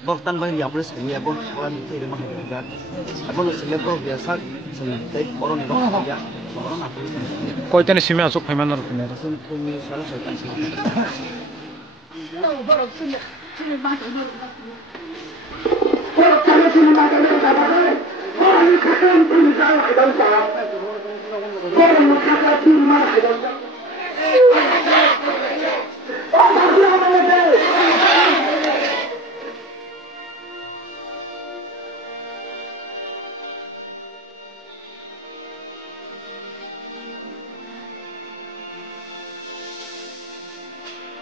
bok tan bang ya boleh sekali ya bok orang itu dia mah ya abon sekali bok biasa sekali orang itu ya orang apa koi tani simi asuk phaima nar kune sun kumi salah saya sih